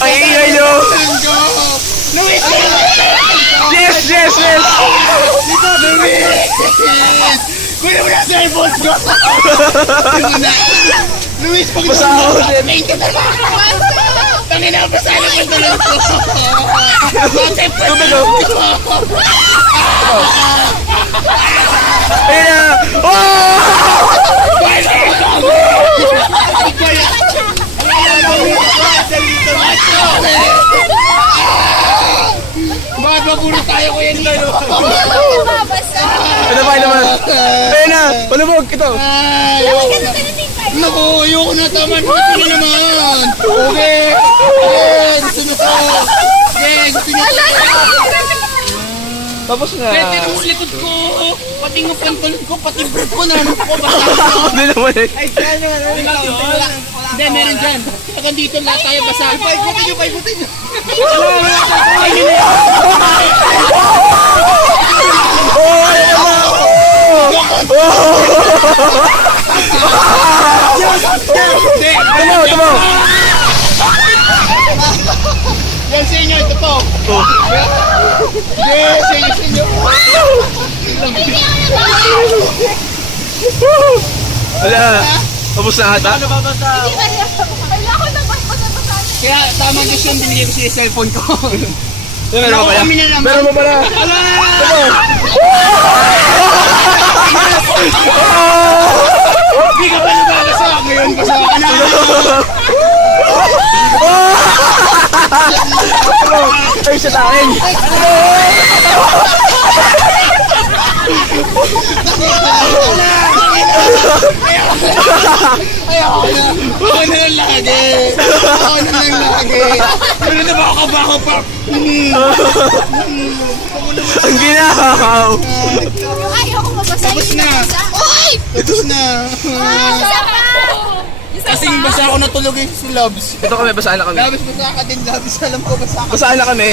Ang ingay nyo! Luis! Yes! Yes! Yes! Luis! Kunin mo na sa cellphone ko! Luis, pag Basaho din. Thank you talaga! Tangina, basahin ang pantalon ko! Tubig o! Ayun na! Bakit ba puro tayo ko yan lang? Ito pa naman! Ayun na! Palubog! Ito! Naku, ayoko na, tama na naman! Okay! Okay! Gusto na ko! Okay, gusto niya Tapos na! Pwede na mo likod ko! Pati ng pantalon ko, pati brief ko na! Ano ko ba? Hindi naman eh! Hindi, meron dyan. Hanggang dito lahat tayo basa. Paikutin nyo, paikutin nyo! Tumaw! Tumaw! Yan sa inyo, ito po! Yes, sa inyo! Wala! Tapos na ata? Kaya tama gusto yung binigay ko sa cellphone ko. Meron mo pala? Kami na naman. Meron mo pala? Hindi ka pa nababasa. Ngayon basa ka na. Ay, sa takin! Ako na lang lagi. Ako na lang lagi. Ano na ba ako pa? Ang ginakaw! Ayoko mabasa. Tapos na. Uy! Tapos na. Isa pa! Kasing basa ako natulog yung si Loves. Ito kami, basaan na kami. Loves, basa ka din. Loves, alam ko basa ka. Basaan na kami.